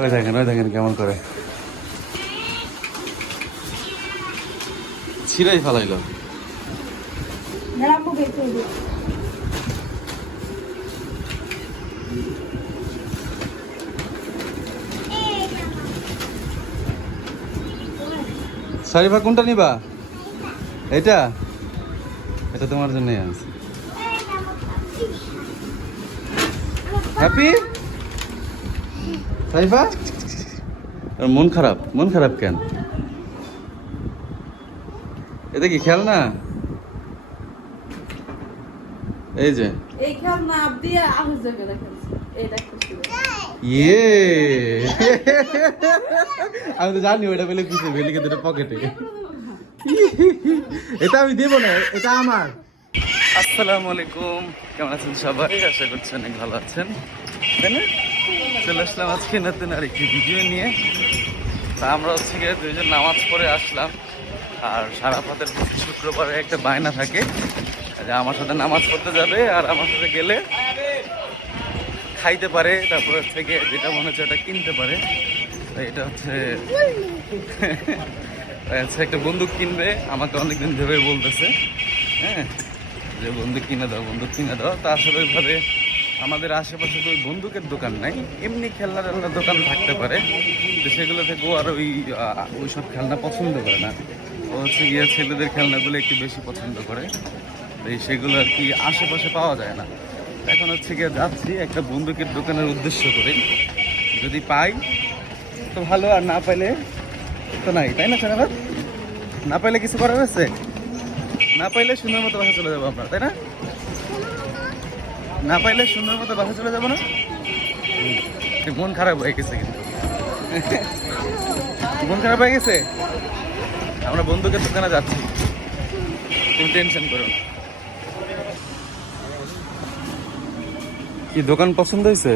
ওই দেখেন ওই দেখেন কেমন করে। ছিঁড়াই ফেলাইলো। বেঁচে কোনটা নিবা? এটা এটা তোমার জন্যই আছে হ্যাপি? ওর মন খারাপ মন খারাপ কেন? এটা কি খেল না? এই যে। এই খেল না দিয়ে আহুজ জায়গায় রাখেছি ইয়ে। আমি তো জানি ওটা পেলে খুশি বেলিকে দুটো পকেটে। এটা আমি দেবো না এটা আমার। আসসালামু আলাইকুম। কেমন আছেন সবাই? আশা করছি অনেক ভালো আছেন। তাই না? চলে আসলাম আজকে নতুন আর একটি ভিডিও নিয়ে। তা আমরা হচ্ছে গিয়ে দুইজন নামাজ পড়ে আসলাম। আর সারা পাতের প্রতি শুক্রবারে একটা বায়না থাকে যে আমার সাথে নামাজ পড়তে যাবে আর আমার সাথে গেলে খাইতে পারে, তারপর গিয়ে যেটা মনে হচ্ছে ওটা কিনতে পারে। এটা হচ্ছে একটা বন্দুক কিনবে, আমাকে অনেকদিন ধরে বলতেছে হ্যাঁ যে বন্দুক কিনে দাও, বন্দুক কিনে দাও। তা আসলে ওইভাবে আমাদের আশেপাশে তো ওই বন্দুকের দোকান নাই, এমনি খেলনা টেলনার দোকান থাকতে পারে। তো সেগুলো থেকে ও আর ওই ওই সব খেলনা পছন্দ করে না। ও হচ্ছে গিয়ে ছেলেদের খেলনাগুলো একটু বেশি পছন্দ করে। এই সেগুলো আর কি আশেপাশে পাওয়া যায় না। এখন হচ্ছে গিয়ে যাচ্ছি একটা বন্দুকের দোকানের উদ্দেশ্য করে। যদি পাই, তো ভালো, আর না পাইলে তো নাই, তাই না সারা না পাইলে কিছু করার আছে? না পাইলে সুন্দর মতো বাসা চলে যাব আমরা, তাই না? না পাইলে সুন্দর মতো বাসা চলে যাব না? মন খারাপ হয়ে গেছে কিন্তু। মন খারাপ হয়ে গেছে? আমরা বন্ধুকের দোকানে যাচ্ছি। তুমি টেনশন করো কি দোকান পছন্দ হয়েছে?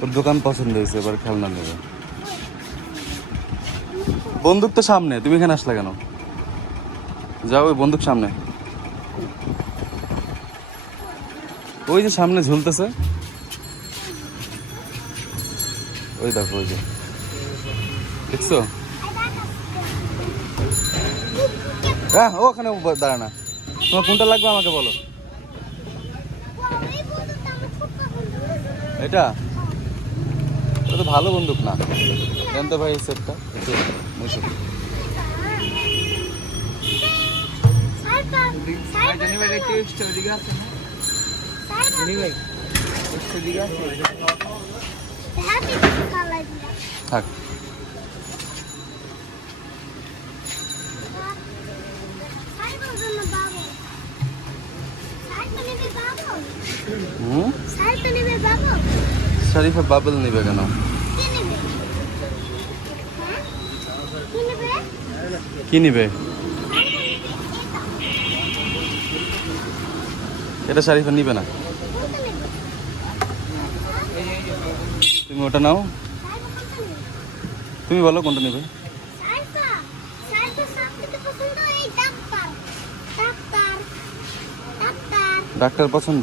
ওর দোকান পছন্দ হয়েছে, এবার খেলনা নেবে বন্দুক তো সামনে, তুমি এখানে আসলে কেন? যাও ওই বন্দুক সামনে। ওই যে সামনে ঝুলতেছে। ওই দেখো ওই যে। দেখছ? হ্যাঁ ও ওখানে দাঁড়া না। তোমার কোনটা লাগবে আমাকে বলো। এটা? এটা তো ভালো বন্দুক না। দেন তো ভাই এই সেটটা একটু মুছে দিই। থাক। শরীফা বাবল নিবে কেন? কি নিবে? এটা শরীফা নিবে না। তুমি ওটা নাও। তুমি বলো কোনটা নেবে? ডাক্তার। পছন্দ?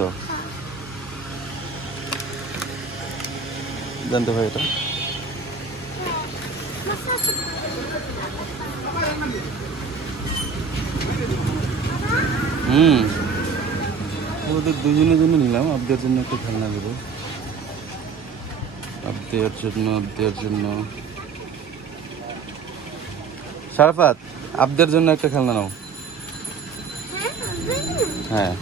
জানতে ভাই এটা। হুম। ওদের দুজনের জন্য নিলাম আবদের জন্য একটা খেলনা দেবো। আবদের জন্য আবদের জন্য। সারাফাত আবদের জন্য একটা খেলনা নাও। হ্যাঁ।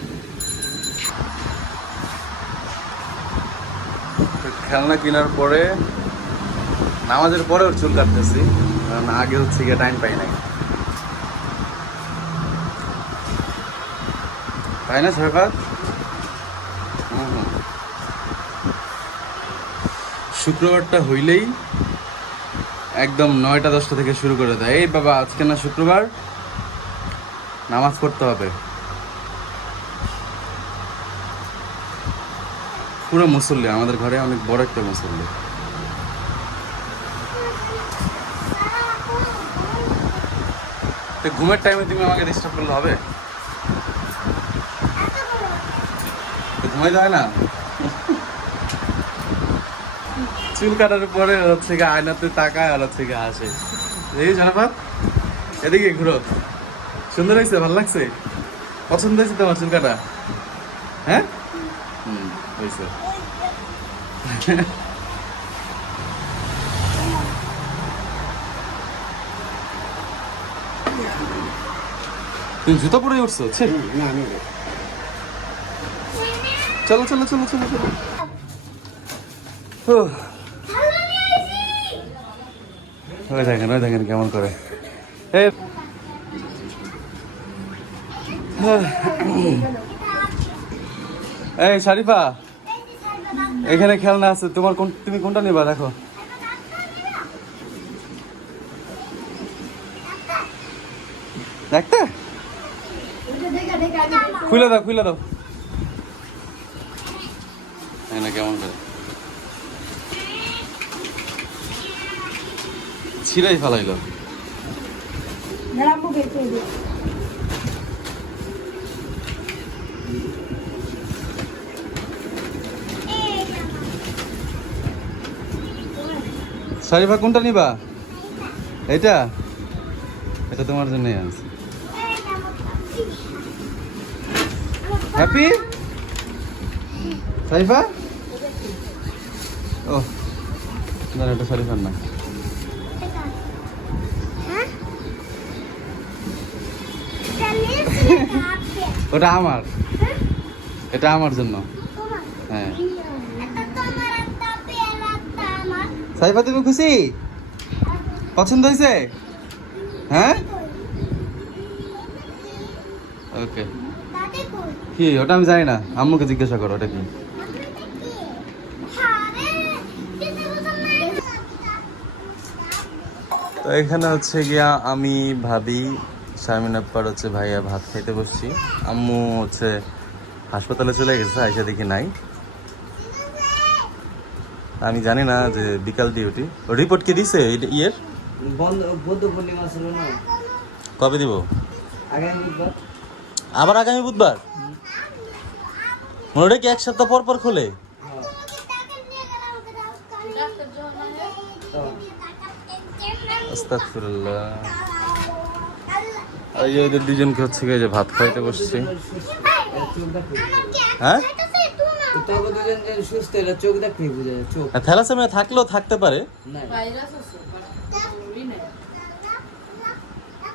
খেলনা কেনার পরে নামাজের পরে ওর চুল কাটতেছি, কারণ আগে হচ্ছে গিয়ে টাইম পাই নাই। তাই না সরকার শুক্রবারটা হইলেই একদম নয়টা, দশটা থেকে শুরু করে দেয়। এই বাবা, আজকে না শুক্রবার? নামাজ পড়তে হবে। পুরো মুসল্লি, আমাদের ঘরে অনেক বড় একটা মুসল্লি। ঘুমের টাইমে তুমি আমাকে ডিস্টার্ব করলে হবে? তো ঘুমাই যায় না? চুল কাটার পরে হচ্ছে গিয়ে আয়নাতে তাকায় আর হচ্ছে গিয়ে আসে এই জনাবাদ এদিকে ঘুরো। সুন্দর হয়েছে ভালো লাগছে? পছন্দ হয়েছে তোমার চুল কাটা? হ্যাঁ? হুম হয়েছে। তুমি জুতো পরে উঠছো? ছি। চলো চলো চলো চলো চলো। দেখেন, ওই দেখেন কেমন করে। এই এই শারিফা এখানে খেলনা আছে, তোমার কোন, তুমি কোনটা নেবা, দেখো। দেখতে? খুলে দাও খুলে দাও। কেমন করে? ছিঁড়াই ফেলাইলো। শারিফা কোনটা নিবা? এটা এটা তোমার জন্য আনছি। হ্যাপি? শারিফা ও না এটা শারিফার না। ওটা আমার। এটা আমার জন্য। হ্যাঁ। সাইফা, তুমি খুশি? পছন্দ হয়েছে? হ্যাঁ? ওকে। কি, ওটা আমি জানি না। আম্মুকে জিজ্ঞাসা করো, ওটা কি? তো এখানে হচ্ছে গিয়া আমি ভাবি শারমিন আপ্পার হচ্ছে ভাইয়া ভাত খাইতে বসছি। আম্মু হচ্ছে হাসপাতালে চলে গেছে আইসা দেখি নাই। আমি জানি না যে বিকাল ডিউটি। রিপোর্ট কে দিছে ইয়ের? কবে দিব? আবার আগামী বুধবার? মনে কি এক সপ্তাহ পর পর খোলে। আস্তাগফিরুল্লাহ। আর ওদের দুজনকে হচ্ছে গিয়ে যে ভাত খাইতে বসছি। হ্যাঁ? তবে থ্যালাসেমিয়া থাকলেও থাকতে পারে। না ভাইরাস আছে ওই নাই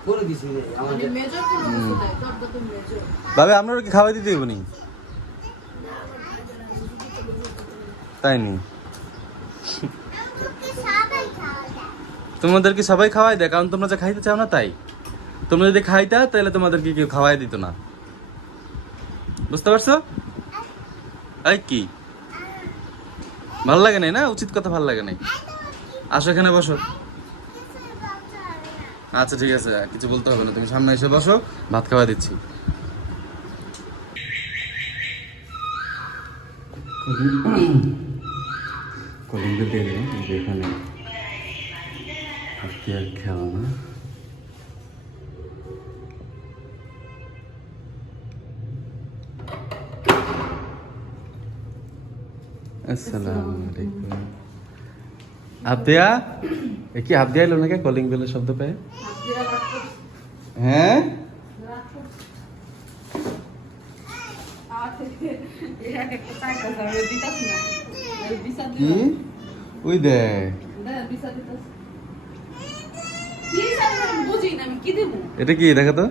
করে দিছি রে আমাদের মেজর কোনো কিছু নাই তোর তো মেজর ভাবে আপনারা কি খাওয়াই দিতে দেবো নি? তাই নি? তোমাদেরকে সবাই খাওয়াই দেয়, কারণ তোমরা যা খাইতে চাও না তাই। তোমরা যদি খাইতা তাহলে তোমাদেরকে কেউ খাওয়াই দিত না। বুঝতে পারছ? এই কি? ভালো লাগে নাই না? উচিত কথা ভালো লাগে নাই? আসো এখানে বসো। আচ্ছা ঠিক আছে। কিছু বলতে হবে না। তুমি সামনে এসে বসো। ভাত খাওয়া দিচ্ছি। কলিংটা দিয়ে দিলাম এই যে এখানে। আর কি আর খেলা না? আসসালামু আলাইকুম। আবদিয়া? এ কি আবদিয়া এলো নাকি কলিং বেলের শব্দ পেয়ে? হ্যাঁ? কি? ওই দেখ। এটা কি দেখা তো।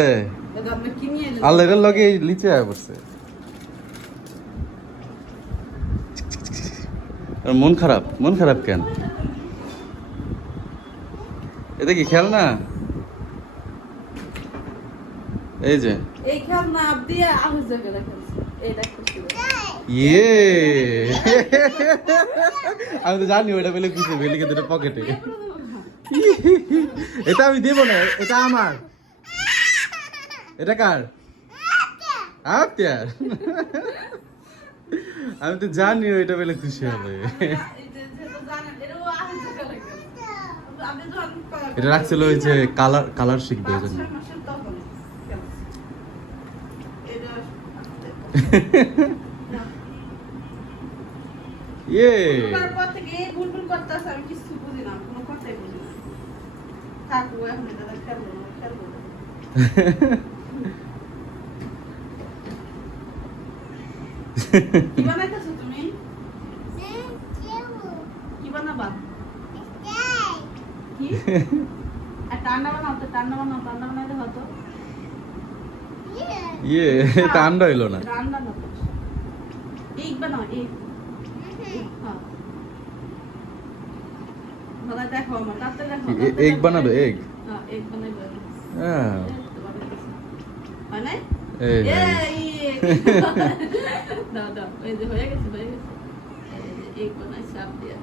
এ? আল্লাহ লগে লিচে আয় পড়ছে। মন খারাপ? মন খারাপ কেন? এটা কি খেল না? এই যে। এই খেল না দিয়ে আহুজ জায়গা রাখছে ইয়ে! আমি তো জানি ওটা পেলে খুশি বেলিকে দুটো পকেটে। এটা আমি দেবো না এটা আমার। এটা কার? আপনার আমি তো জানি ওইটা পেলে খুশি হবে। এটা রাখছিল ওই যে কালার কালার শিখবে এই জন্য। ইয়ে। এখন এটা খেলব খেলব কি বানাইতেছো তুমি? কি বানাবা? কি? আর টান্ডা বানাও তো টান্ডা বানাও টান্ডা বানাইতে হতো। ইয়ে টান্ডা হইল না। রান্না না এক বানাও এক হ্যাঁ ভালো দেখো আমার তাতে দেখো এ- তাতে egg দেখো। বানাবে? হ্যাঁ হ্যাঁ হয়। দাও দাও এই যে হয়ে গেছে হয়ে গেছে এই যে চাপ দিয়া